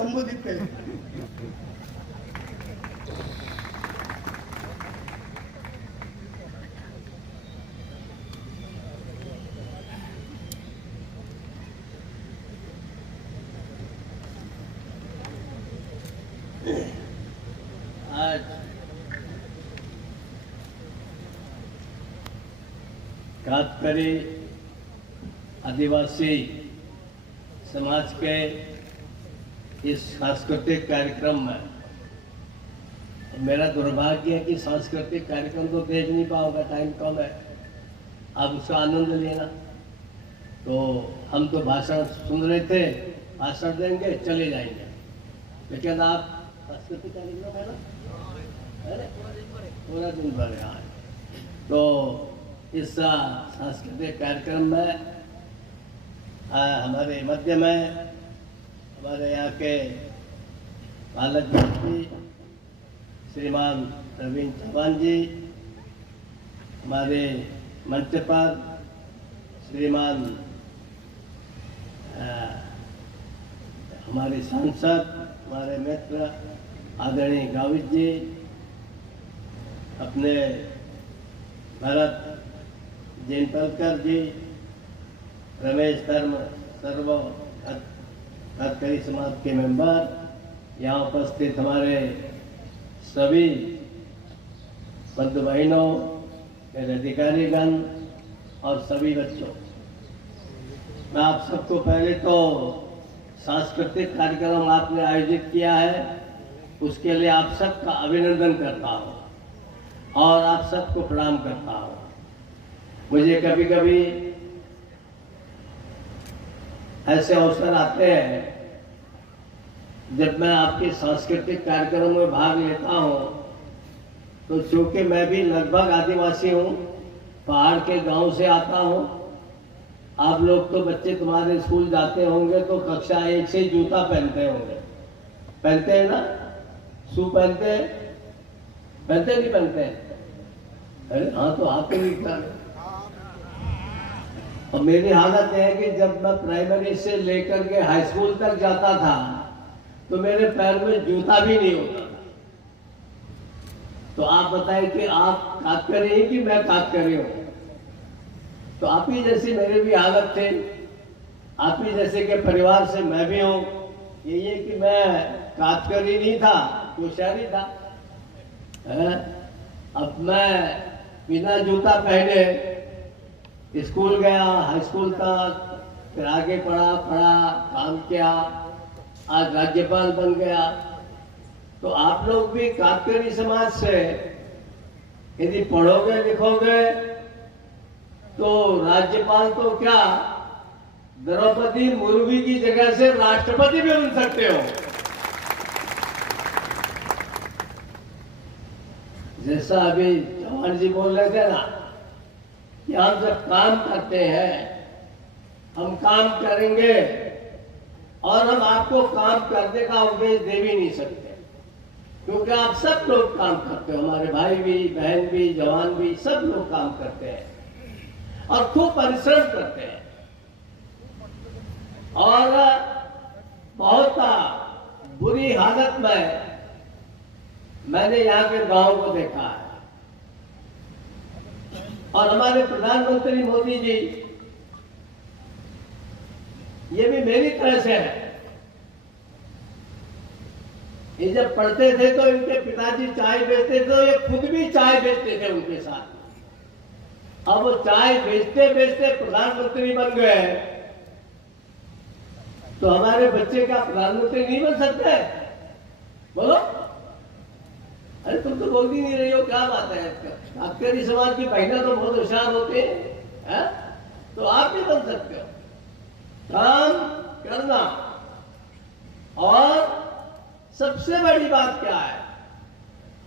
संबोधित करें। आज कातकरी आदिवासी समाज के इस सांस्कृतिक कार्यक्रम में मेरा दुर्भाग्य है कि सांस्कृतिक कार्यक्रम तो देख नहीं पाऊंगा, टाइम कम है। आप उसका आनंद लेना। तो हम तो भाषण सुन रहे थे, भाषण देंगे चले जाएंगे, लेकिन आप सांस्कृतिक कार्यक्रम है ना, पूरा दिन भर है आज। तो इस सांस्कृतिक कार्यक्रम में हमारे मध्य में हमारे यहाँ के पालक मंत्री श्रीमान प्रवीण चौहान जी, हमारे मंच पर श्रीमान हमारे सांसद, हमारे मित्र आदरणीय गावित जी, अपने भरत जैनपलकर जी, रमेश धर्म सर्व कातकरी समाज के मेंबर, यहाँ उपस्थित हमारे सभी बंधु बहनों, मेरे अधिकारीगण और सभी बच्चों, मैं आप सबको पहले तो सांस्कृतिक कार्यक्रम आपने आयोजित किया है उसके लिए आप सबका अभिनंदन करता हूँ और आप सबको प्रणाम करता हूँ। मुझे कभी कभी ऐसे अवसर आते हैं जब मैं आपके सांस्कृतिक कार्यक्रम में भाग लेता हूँ, तो चूंकि मैं भी लगभग आदिवासी हूँ, पहाड़ के गांव से आता हूँ। आप लोग तो बच्चे तुम्हारे स्कूल जाते होंगे तो कक्षा 1 से जूता पहनते होंगे, पहनते हैं ना, शू पहनते हैं, पहनते नहीं पहनते? अरे हाँ, तो आपको भी और मेरी हालत है कि जब मैं प्राइमरी से लेकर के हाई स्कूल तक जाता था तो मेरे पैर में जूता भी नहीं होता था। तो आप बताएं कि आप कातकरी हैं कि मैं कातकरी हूं? तो आप ही जैसी मेरी भी हालत थी, आप ही जैसे के परिवार से मैं भी हूं। ये कि मैं कातकरी नहीं था, होशियारी था। अब मैं बिना जूता पहने स्कूल गया, हाई स्कूल तक, फिर आगे पढ़ा, काम किया, आज राज्यपाल बन गया। तो आप लोग भी कातकरी समाज से यदि पढ़ोगे लिखोगे तो राज्यपाल तो क्या, द्रौपदी मुर्मू की जगह से राष्ट्रपति भी बन सकते हो। जैसा अभी चौहान जी बोल रहे थे ना कि हम जब काम करते हैं, हम काम करेंगे और हम आपको काम करने का उपदेश दे भी नहीं सकते, क्योंकि आप सब लोग काम करते हो, हमारे भाई भी, बहन भी, जवान भी, सब लोग काम करते हैं और खूब परिश्रम करते हैं। और बहुत बुरी हालत में मैंने यहाँ के गांव को देखा है। और हमारे प्रधानमंत्री मोदी जी, ये भी मेरी तरह से है। ये जब पढ़ते थे तो इनके पिताजी चाय बेचते थे, तो ये खुद भी चाय बेचते थे उनके साथ। अब वो चाय बेचते बेचते प्रधानमंत्री बन गए, तो हमारे बच्चे का प्रधानमंत्री नहीं बन सकते? बोलो। अरे तुम तो बोल भी नहीं रही हो, क्या बात है? कातकरी समाज की बहनें तो बहुत होशियार होते हैं, तो आप भी बन सकते हो। काम करना। और सबसे बड़ी बात क्या है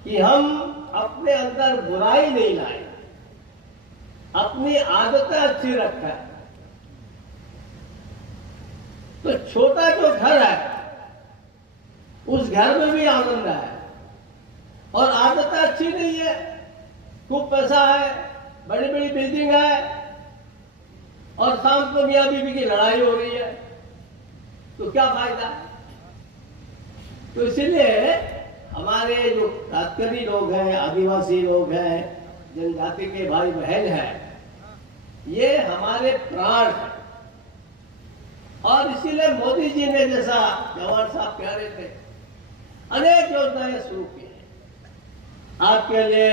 कि हम अपने अंदर बुराई नहीं लाए, अपनी आदतें अच्छी रखें। तो छोटा जो घर है उस घर में भी आनंद है। और आदतें अच्छी नहीं है, खूब पैसा है, बड़ी बड़ी बिल्डिंग है और शाम को मियां बीवी की लड़ाई हो रही है, तो क्या फायदा? तो इसलिए हमारे जो तात्करी लोग हैं, आदिवासी लोग हैं, जनजाति के भाई बहन हैं, ये हमारे प्राण हैं। और इसीलिए मोदी जी ने, जैसा जवाहर साहब कह रहे थे, अनेक योजनाएं शुरू की हैं आपके लिए।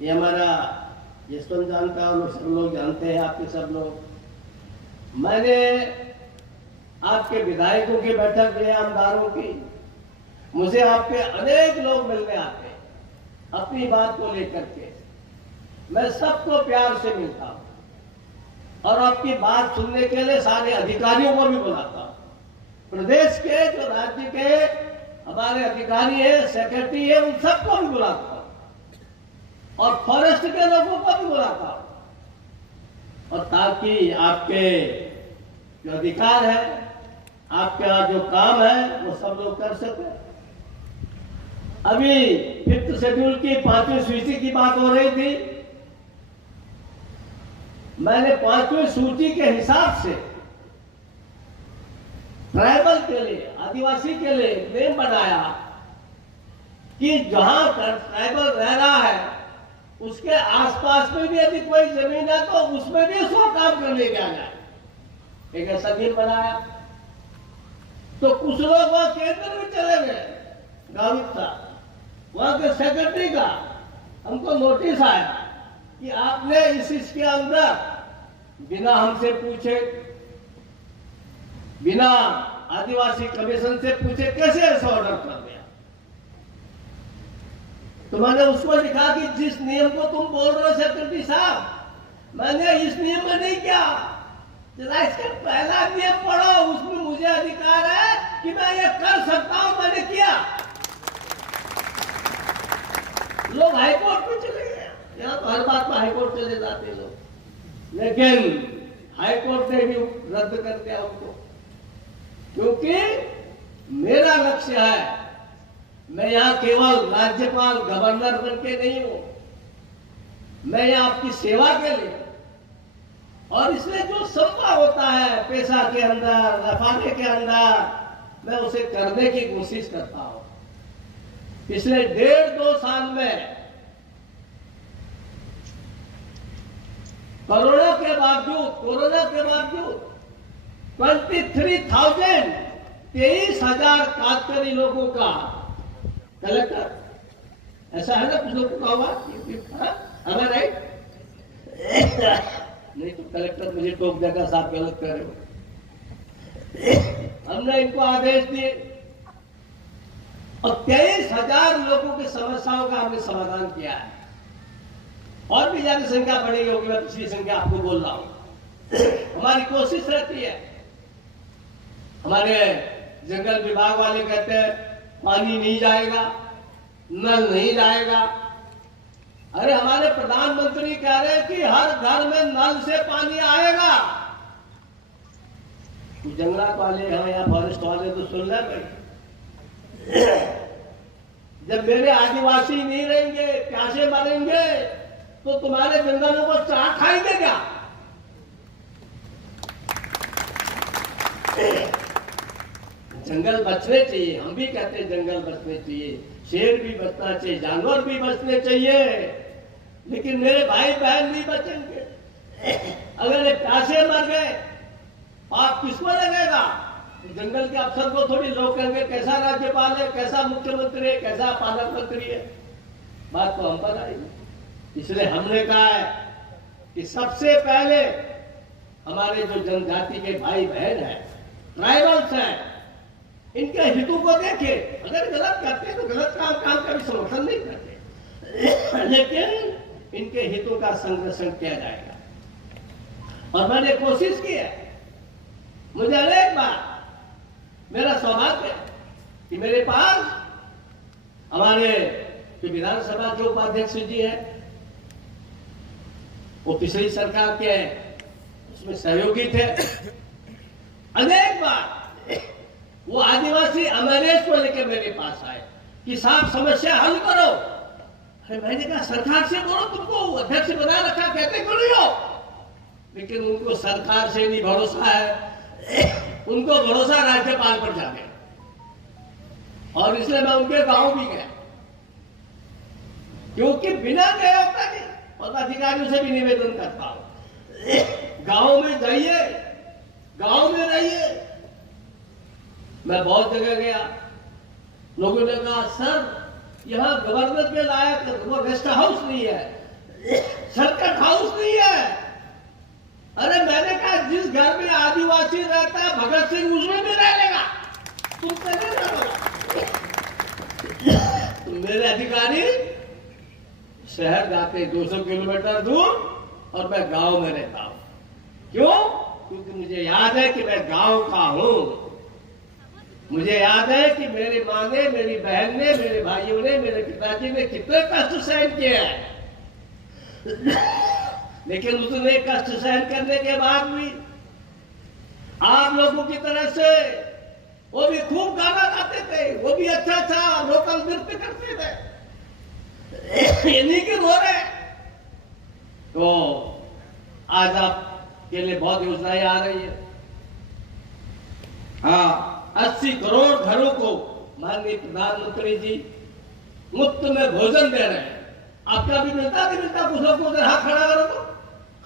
ये हमारा यशवंत जानता है, सब लोग जानते हैं, आपके सब लोग। मैंने आपके विधायकों की बैठक ली, आमदारों की, मुझे आपके अनेक लोग मिलने आते हैं अपनी बात को लेकर के। मैं सबको प्यार से मिलता हूं और आपकी बात सुनने के लिए सारे अधिकारियों को भी बुलाता हूं। प्रदेश के जो राज्य के हमारे अधिकारी है, सेक्रेटरी है, उन सबको भी बुलाता हूं और फॉरेस्ट के लोगों को भी बुलाता हूं, और ताकि आपके जो अधिकार है, आपका जो काम है, वो सब लोग कर सके। अभी 5th शेड्यूल की 5वीं सूची की बात हो रही थी। मैंने 5वीं सूची के हिसाब से ट्राइबल के लिए, आदिवासी के लिए नियम बनाया कि जहां ट्राइबल रह रहा है उसके आसपास में भी यदि कोई जमीन है तो उसमें भी उसको काम करने के आ जाए। एक ऐसा नियम बनाया। तो कुछ लोग वहां केंद्र में चले गए, गावित साहब, वहां के सेक्रेटरी का हमको नोटिस आया कि आपने इसके अंदर बिना हमसे पूछे, बिना आदिवासी कमीशन से पूछे कैसे ऐसा ऑर्डर कर दिया। तो मैंने उसको लिखा कि जिस नियम को तुम बोल रहे हो सेक्रेटरी साहब, मैंने इस नियम में नहीं किया। जरा इसका पहला नियम पढ़ो, उसमें मुझे अधिकार है कि मैं ये कर सकता हूं, मैंने किया। लोग हाईकोर्ट में चले गए, यहाँ तो हर बात में हाईकोर्ट चले जाते लोग, लेकिन हाईकोर्ट ने भी रद्द कर दिया हमको, क्योंकि मेरा लक्ष्य है, मैं यहाँ केवल राज्यपाल गवर्नर बन के नहीं हूं, मैं यहाँ आपकी सेवा के लिए, और इसमें जो संभव होता है पैसा के अंदर, रफाने के अंदर, मैं उसे करने की कोशिश करता हूं। पिछले 1.5-2 साल में कोरोना के बावजूद 23,000 कातकरी लोगों का कलेक्टर, ऐसा है ना, कुछ लोगों का हुआ, हमें राइट नहीं तो कलेक्टर मुझे टोक देगा, साहब गलत कर रहे हो। हमने इनको आदेश दिए और 23,000 लोगों की समस्याओं का हमने समाधान किया है। और भी ज्यादा संख्या बढ़ेगी होगी, मैं पिछली संख्या आपको बोल रहा हूं। हमारी कोशिश रहती है, हमारे जंगल विभाग वाले कहते हैं पानी नहीं जाएगा, नल नहीं जाएगा। अरे हमारे प्रधानमंत्री कह रहे हैं कि हर घर में नल से पानी आएगा। जंगलात वाले हैं या फॉरेस्ट वाले तो सुन ले भाई, जब मेरे आदिवासी नहीं रहेंगे, प्यासे मरेंगे, तो तुम्हारे जंगलों को चाट खाएंगे क्या? जंगल बचने चाहिए, हम भी कहते हैं जंगल बचने चाहिए, शेर भी बचना चाहिए, जानवर भी बचने चाहिए, लेकिन मेरे भाई बहन नहीं बचेंगे। अगर ये प्यासे मर गए, आप किसको लगेगा? जंगल के अफसर को थोड़ी लोग कहेंगे कैसा राज्यपाल है, कैसा मुख्यमंत्री है, कैसा पालक मंत्री है। बात तो हम पर आएगी। इसलिए हमने कहा है कि सबसे पहले हमारे जो जनजाति के भाई बहन हैं, ट्राइबल्स हैं, इनके हितों को देखे। अगर गलत करते हैं तो गलत काम का भी समर्थन नहीं करते, लेकिन इनके हितों का संरक्षण किया जाएगा। और मैंने कोशिश की है, मुझे अनेक बार मेरा सौभाग्य है कि मेरे पास हमारे जो विधानसभा के उपाध्यक्ष जी हैं, वो पिछली सरकार के उसमें सहयोगी थे। अनेक बार वो आदिवासी अमेरेज को लेकर मेरे पास आए कि साहब समस्या हल करो। अरे मैंने कहा सरकार से बोलो, तुमको अध्यक्ष बना रखा, कहते क्यों नहीं हो? लेकिन उनको सरकार से नहीं भरोसा है, उनको भरोसा राज्यपाल पर जाके। और इसलिए मैं उनके गांव भी गया, क्योंकि बिना गए होता नहीं, और अधिकारियों से भी निवेदन करता हूं, गांव में जाइए, गांव में रहिए। मैं बहुत जगह गया, लोगों ने कहा सर यहाँ गवर्नर के लायक वो गेस्ट हाउस नहीं है, सर्किट हाउस नहीं है। अरे मैंने कहा जिस घर में आदिवासी रहता है भगत सिंह उसमें भी रह लेगा, तुम कैसे रहोगे? मेरे अधिकारी शहर जाते 200 किलोमीटर दूर और मैं गांव में रहता हूं। क्यों? क्योंकि मुझे याद है कि मैं गांव का हूं। मुझे याद है कि मेरी माँ ने, मेरी बहन ने, मेरे भाइयों ने, मेरे पिताजी ने कितने कष्ट सहन किए हैं, लेकिन उतने कष्ट सहन करने के बाद भी आप लोगों की तरह से वो भी खूब गाना गाते थे, वो भी अच्छा अच्छा लोकल नृत्य करते थे, इन्हीं के रो रहे। तो आज आपके लिए बहुत योजनाएं आ रही है। हाँ, 80 करोड़ घरों को माननीय प्रधानमंत्री जी मुफ्त में भोजन दे रहे हैं। आपका भी मिलता नहीं मिलता? कुछ लोग को उधर हाथ खड़ा करो तो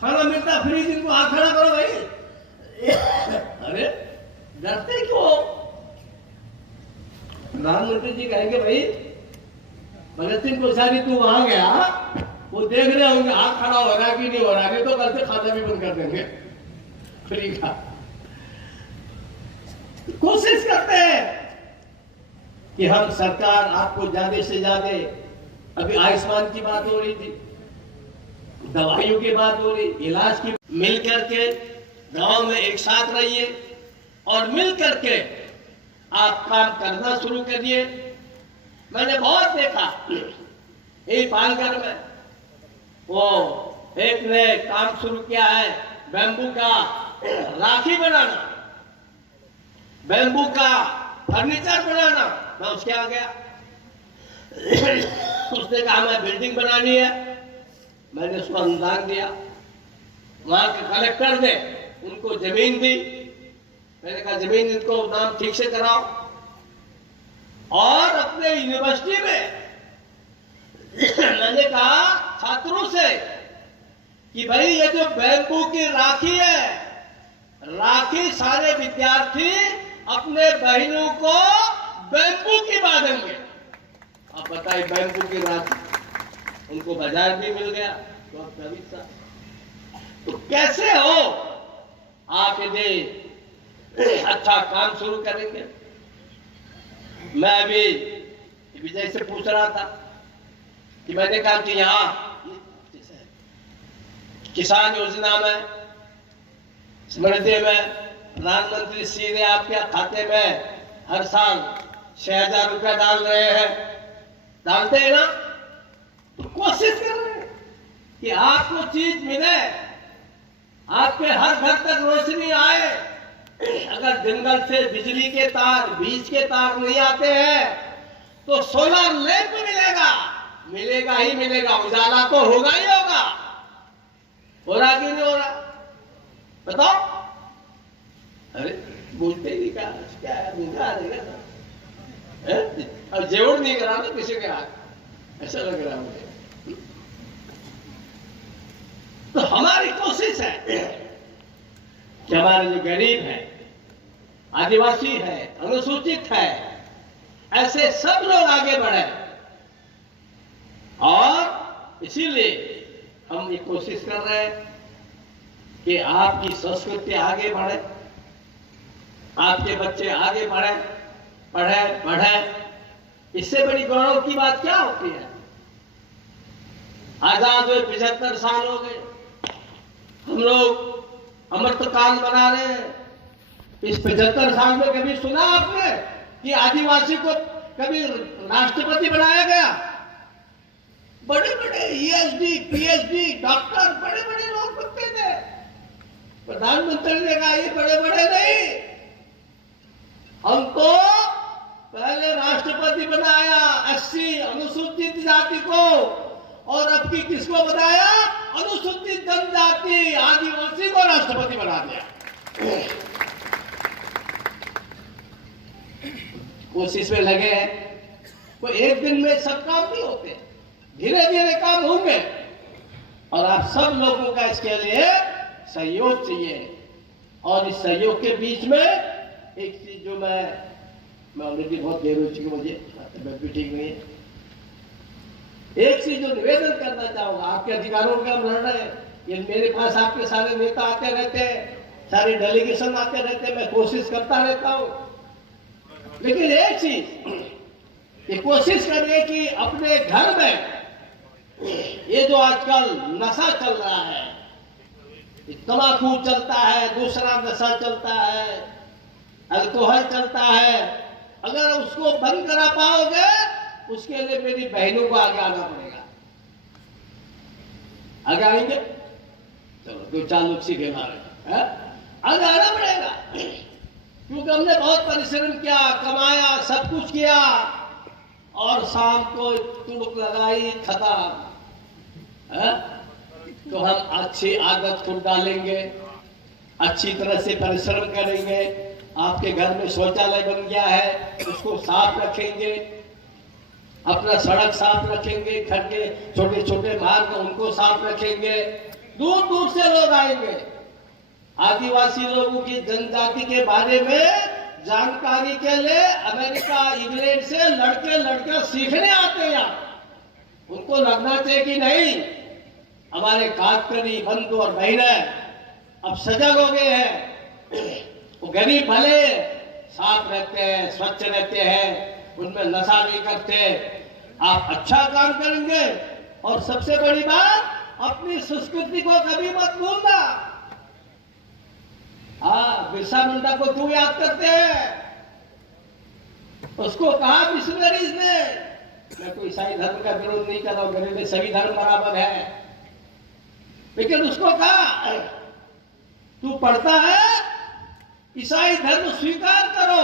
खाना मिलता फ्री, जिनको हाथ खड़ा करो भाई। अरे डरते क्यों? प्रधानमंत्री जी कहेंगे भाई भगत सिंह कोश्यारी तू वहां गया, वो देख रहे होंगे हाथ खड़ा हो रहा है कि नहीं हो रहा है, तो कल से खाना भी बंद कर देंगे फ्री का। कोशिश करते हैं कि हम सरकार आपको ज्यादा से ज्यादा, अभी आयुष्मान की बात हो रही थी, दवाइयों की बात हो रही, इलाज की, मिल करके गांव में एक साथ रहिए और मिल करके आप काम करना शुरू करिए। मैंने बहुत देखा यही पालघर में, वो एक ने काम शुरू किया है बैम्बू का राखी बनाना, बैम्बू का फर्नीचर बनाना। मैं उसके आ गया, उसने कहा हमें बिल्डिंग बनानी है, मैंने उसको अनुदान दिया। वहां के कलेक्टर ने उनको जमीन दी, मैंने कहा जमीन इनको नाम ठीक से कराओ। और अपने यूनिवर्सिटी में मैंने कहा छात्रों से कि भाई ये जो बैम्बू की राखी है, राखी सारे विद्यार्थी अपने बहनों को बैम्बू की बांधेंगे। आप बताइए, बैम्बू की राखी, उनको बाजार भी मिल गया। तो कैसे हो आप यदि अच्छा काम शुरू करेंगे? मैं अभी विजय से पूछ रहा था कि मैंने कहा कि यहाँ किसान योजना में स्मृति में प्रधानमंत्री सीधे आपके खाते में हर साल 6,000 रुपया डाल रहे हैं, डालते हैं ना? तो कोशिश कर रहे हैं कि आपको चीज मिले, आपके हर घर तक रोशनी आए। अगर जंगल से बिजली के तार, बीज के तार नहीं आते हैं तो सोलर लैंप मिलेगा, मिलेगा ही मिलेगा, उजाला तो होगा ही होगा। हो रहा कि नहीं हो रहा? बताओ। अरे बोलते ही नहीं, क्या अब जेवर नहीं करा ना किसी के हाथ, ऐसा लग रहा है मुझे। तो हमारी कोशिश है कि हमारे जो गरीब है, आदिवासी है, अनुसूचित है, ऐसे सब लोग आगे बढ़े। और इसीलिए हम ये कोशिश कर रहे हैं कि आपकी संस्कृति आगे बढ़े, आपके बच्चे आगे बढ़े, पढ़े। इससे बड़ी गौरव की बात क्या होती है? आजाद हुए 75 साल हो गए, हम लोग अमृतकाल मना रहे हैं। इस 75 साल में कभी सुना आपने कि आदिवासी को कभी राष्ट्रपति बनाया गया? बड़े बड़े ESD, PhD, डॉक्टर, बड़े बड़े लोग बनते थे। प्रधानमंत्री ने कहा ये बड़े बड़े नहीं, हमको पहले राष्ट्रपति बनाया 80 अनुसूचित जाति को, और अब की किसको बनाया? अनुसूचित जनजाति आदिवासी को राष्ट्रपति बना दिया। कोशिश में लगे हैं। तो एक दिन में सब काम नहीं होते, धीरे धीरे काम होंगे और आप सब लोगों का इसके लिए सहयोग चाहिए। और इस सहयोग के बीच में एक चीज जो मैं ऑलरेडी बहुत देर हो चुकी, मुझे तबियत भी ठीक नहीं है, एक चीज जो निवेदन करना चाहूंगा, आपके अधिकारों का हम लड़ रहे हैं, ये मेरे पास आपके सारे नेता आते रहते हैं, सारे डेलीगेशन आते रहते हैं, मैं कोशिश करता रहता हूं, लेकिन एक चीज ये कोशिश करिए कि अपने घर में ये जो आजकल नशा चल रहा है, तम्बाकू चलता है, दूसरा नशा चलता है, अल्कोहल चलता है, अगर उसको बंद करा पाओगे उसके लिए मेरी बहनों को आगे आना पड़ेगा। आगे आएंगे, चलो 2-4 लोग सीखे मारे, आगे आना पड़ेगा, क्योंकि हमने बहुत परिश्रम किया, कमाया, सब कुछ किया और शाम को तुड़क लगाई, खत्म। तो हम अच्छी आदत को डालेंगे, अच्छी तरह से परिश्रम करेंगे, आपके घर में शौचालय बन गया है उसको साफ रखेंगे, अपना सड़क साफ रखेंगे, घर के छोटे छोटे मार्ग उनको साफ रखेंगे, दूर दूर से लोग आएंगे। आदिवासी लोगों की जनजाति के बारे में जानकारी के लिए अमेरिका, इंग्लैंड से लड़के सीखने आते हैं यहाँ। उनको लगना चाहिए कि नहीं, हमारे काटकरी बंधु और बहनें अब सजग हो गए हैं, वो गरीब भले साफ रहते हैं, स्वच्छ रहते हैं, उनमें नशा नहीं करते, आप अच्छा काम करेंगे। और सबसे बड़ी बात, अपनी संस्कृति को कभी मत भूलना। हाँ, बिरसा मुंडा को क्यों याद करते हैं? उसको कहा मिशनरीज ने, मैं कोई ईसाई धर्म का विरोध नहीं कर रहा हूं, मेरे लिए सभी धर्म बराबर है, लेकिन उसको कहा तू पढ़ता है, ईसाई धर्म स्वीकार करो।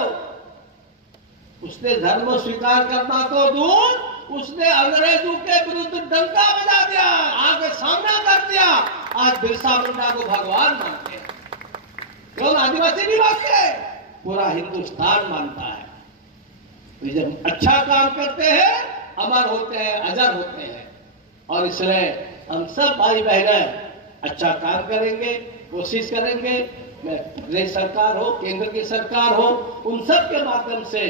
उसने धर्म स्वीकार करना तो दूर, उसने अंग्रेजों के विरुद्ध डंका बजा दिया, आगे सामना कर दिया। आज बिरसा मुंडा को भगवान मानते हैं, क्यों? आदिवासी नहीं मानते, पूरा हिंदुस्तान मानता है। तो जब अच्छा काम करते हैं, अमर होते हैं, अजर होते हैं। और इसलिए हम सब भाई बहनें अच्छा काम करेंगे, कोशिश करेंगे। मैं प्रदेश सरकार हो, केंद्र की सरकार हो, उन सब के माध्यम से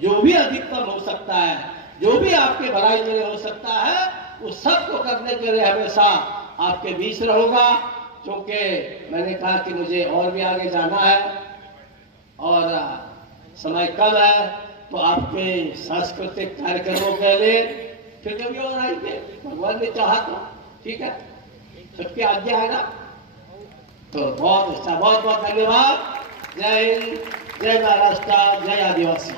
जो भी अधिकतम हो सकता है, जो भी आपके भलाई के लिए हो सकता है, उस सब को करने के लिए हमेशा आपके बीच रहूंगा। क्योंकि मैंने कहा कि मुझे और भी आगे जाना है और समय कम है, तो आपके सांस्कृतिक कार्यक्रमों के लिए फिर कभी और आएंगे, भगवान ने चाहा तो। ठीक है, सबकी आज्ञा है ना? तो बहुत अच्छा, बहुत बहुत धन्यवाद। जय हिंद, जय महाराष्ट्र, जय आदिवासी।